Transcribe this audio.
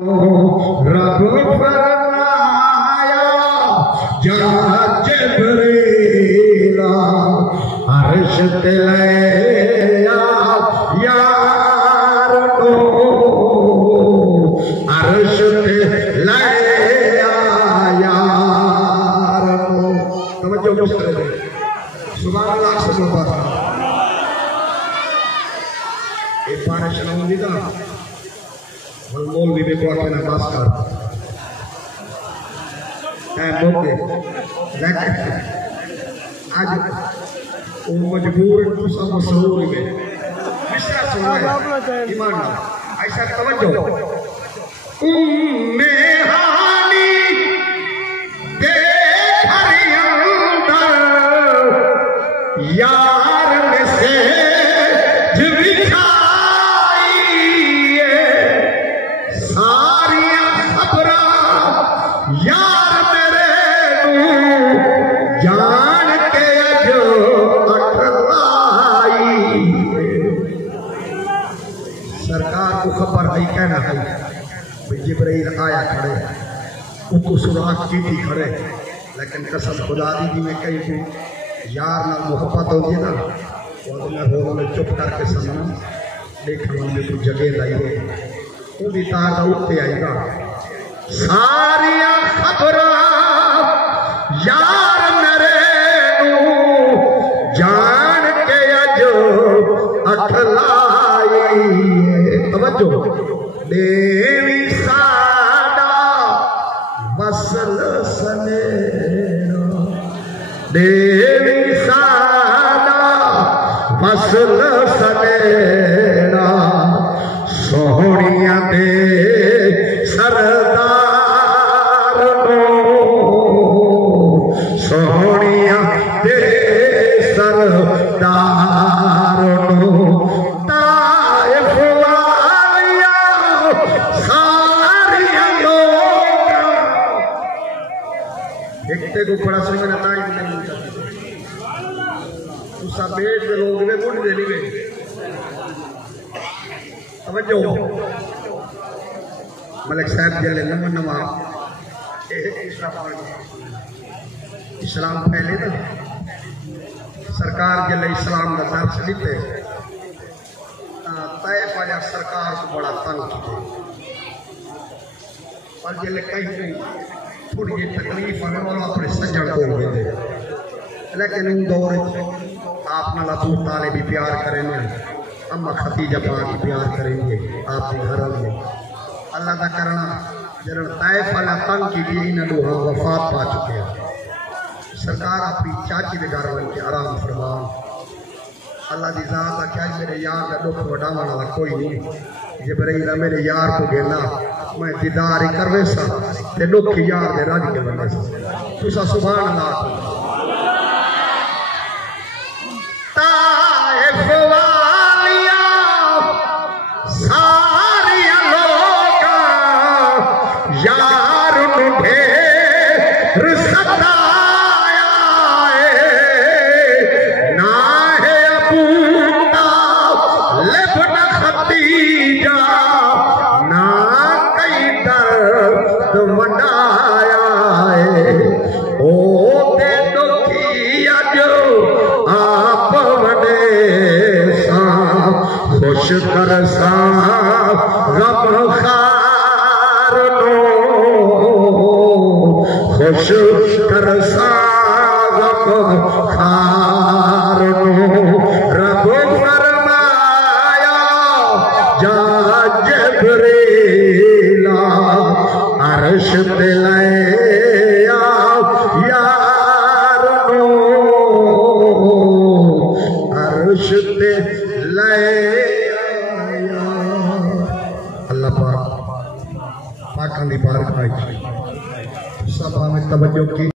रब फरमाया जा जिब्रीला अर्श ते ले यार को अर्श ते ले यार को। तवज्जो करो, सुभान अल्लाह सुभान अल्लाह। ये बारिश ना होगी ना मौलवी में को अपना बात कर मौके लेकिन आज वो मजबूर तो सब मसरूर में मिश्रा सुना है ईमान ऐसा तवज्जो उम्मे हानी देख अंदर यार में से यार मेरे जान के जो अटलाई सरकार को खबर नहीं कहना है जिब्रील आया खड़े उसको सुराख की थी खड़े लेकिन कसम खुदा दी में कहीं भी यार ना मोहब्बत होगी ना वो में चुप करके समझना देखने में कोई जगह लाई है वो भी तार उत्ते आएगा सारिया खबर यार मेरे जान के अजो अखलाई तवज्जो देवी सादा वसल सनेरा देवी सादा वसल सनेरा सोहनिया दे सरदार सोहनिया दे सरदार ताइफ वालिया सारिया लोग देखते को बड़ा सुन में ताई नहीं उसा बेट में लोग वे मुड़ दे ली तवज्जो मलिक साहब जले नमन नवा इस्लाम फैले ना सरकार जले इस्लाम का दर्श दिते तय पाया सरकार को बड़ा तंग पर जले कहीं थोड़ी जी तकलीफ आने वाला अपने सज्जन को दे लेकिन उन दौर आप नाल अबू तालिब भी प्यार करेंगे अम्मा खदीजा पाक भी प्यार करेंगे आपके घर में अल्लाह का करना जरा ताइफ वाला तंग की भी इन लोगों वफात पा चुके हैं सरकार अपनी चाची के घर बन के आराम फरमान अल्लाह की जात आख्या मेरे यार का दुख वडावन वाला कोई नहीं जिब्रील मेरे यार को देना मैं दीदार ही करवे सा ते दुख यार दे रज के बने सा तुसा सुभान अल्लाह ताइफ वालिया सारिया यार ढेर सताया ना है अबू तालिब न खदीजा ना कई दर्द वडाया ओ ते दुखिया जो आप वडे सा खुश कर सा गम खार खुश कर सागम खार रब फरमाया जा जिब्रीला अर्श ते ले यार अर्श ते ले अल्लाह पाक पाक दी बारगाह सब में तवज्जो की।